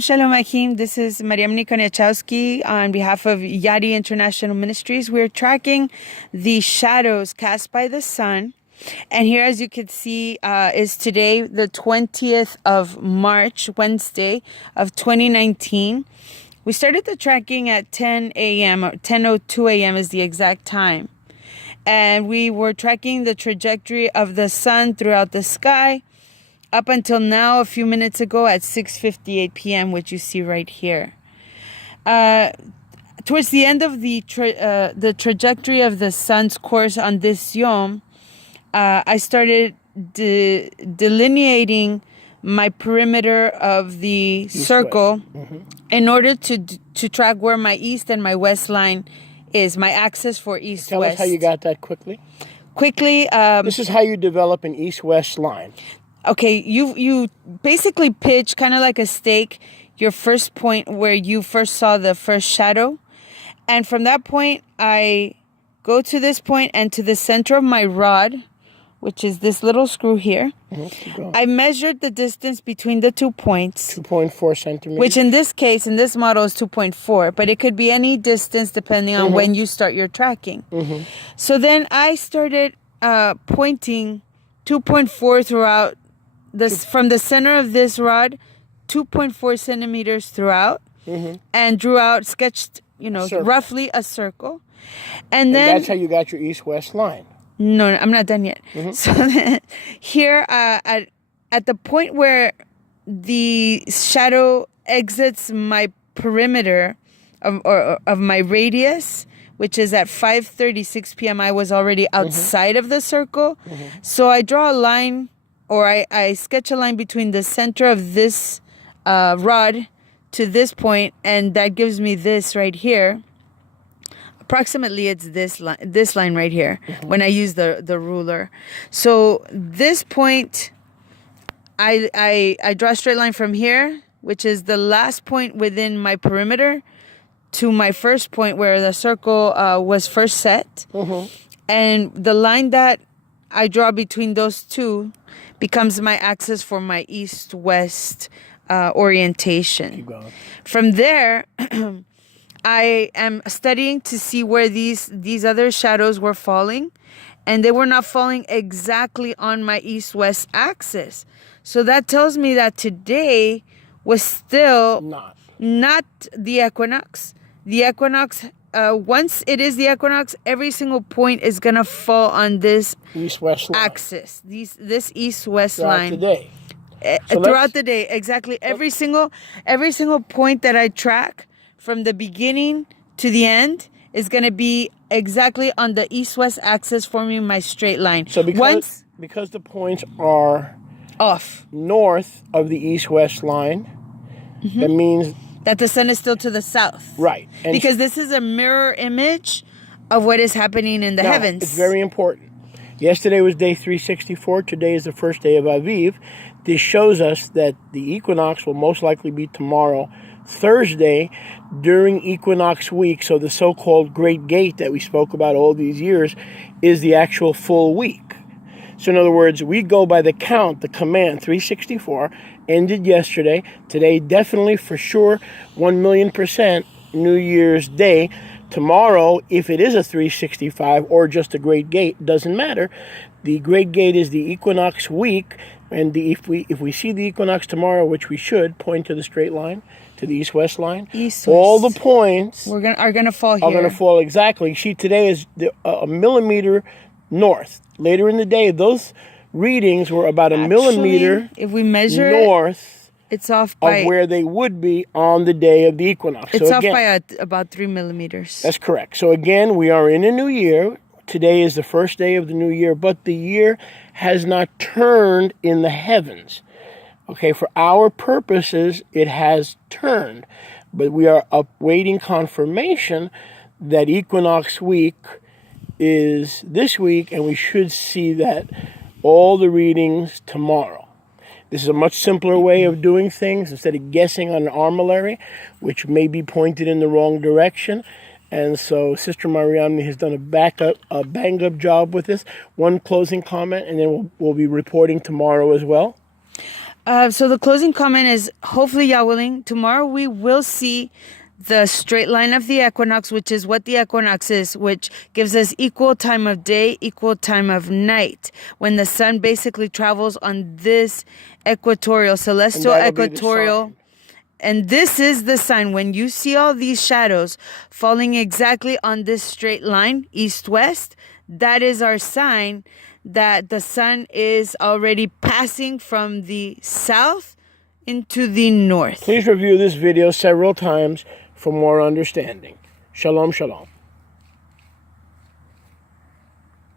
Shalom Akim. This is Mariam Nikoniachowski on behalf of Yadi International Ministries. We're tracking the shadows cast by the sun. And here, as you can see, is today, the 20th of March, Wednesday of 2019. We started the tracking at 10 a.m. or 10:02 a.m. is the exact time. And we were tracking the trajectory of the sun throughout the sky up until now, a few minutes ago at 6:58 p.m., which you see right here. Towards the end of the trajectory of the sun's course on this yom, I started delineating my perimeter of the circle in order to track where my east and my west line is, my axis for east-west. Tell us how you got that quickly. This is how you develop an east-west line. Okay, you basically pitch kind of like a stake your first point where you first saw the first shadow. And from that point, I go to this point and to the center of my rod, which is this little screw here. I measured the distance between the 2 points. 2.4 centimeters. Which in this case, in this model, is 2.4. But it could be any distance depending on when you start your tracking. So then I started pointing 2.4 throughout this, from the center of this rod, 2.4 centimeters throughout, and sketched, roughly a circle. And then that's how you got your east-west line. No, I'm not done yet. So then, here at the point where the shadow exits my perimeter of my radius, which is at 5:36 p.m., I was already outside of the circle. So I draw a line, or I sketch a line between the center of this rod to this point, and that gives me this right here. Approximately, it's this line right here when I use the ruler. So this point, I draw a straight line from here, which is the last point within my perimeter, to my first point where the circle was first set. And the line that I draw between those two becomes my axis for my east-west orientation. Keep going. From there, I am studying to see where these other shadows were falling, and they were not falling exactly on my east-west axis. So that tells me that today was still not the equinox. The equinox, once it is the equinox, every single point is going to fall on this east-west line. Axis, this east-west line. Today. Throughout the day, exactly. Every single point that I track from the beginning to the end is going to be exactly on the east-west axis, forming my straight line. So because the points are off north of the east-west line, that means that the sun is still to the south. Right. And because this is a mirror image of what is happening in the heavens. It's very important. Yesterday was day 364. Today is the first day of Aviv. This shows us that the equinox will most likely be tomorrow, Thursday, during equinox week. So the so-called Great Gate that we spoke about all these years is the actual full week. So in other words, we go by the count, the command, 364, ended yesterday. Today, definitely, for sure, 1,000,000% New Year's Day. Tomorrow, if it is a 365 or just a Great Gate, doesn't matter. The Great Gate is the equinox week, and if we see the equinox tomorrow, which we should, point to the straight line, to the east-west line. East-west. All the points are going to fall here. Are going to fall exactly. See, today is a millimeter north. Later in the day, those readings were about a millimeter if we measure north. It's off by of where they would be on the day of the equinox. It's off by about 3 millimeters. That's correct. So again, we are in a new year. Today is the first day of the new year, but the year has not turned in the heavens. Okay, for our purposes, it has turned. But we are awaiting confirmation that equinox week is this week, and we should see that all the readings tomorrow. This is a much simpler way of doing things instead of guessing on an armillary, which may be pointed in the wrong direction. And so Sister Mariamne has done a bang-up job with this. One closing comment, and then we'll be reporting tomorrow as well. So the closing comment is, hopefully, Yah willing, tomorrow we will see the straight line of the equinox, which is what the equinox is, which gives us equal time of day, equal time of night, when the sun basically travels on this equatorial, celestial equatorial. And this is the sign. When you see all these shadows falling exactly on this straight line, east-west, that is our sign that the sun is already passing from the south into the north. Please review this video several times for more understanding. Shalom, shalom.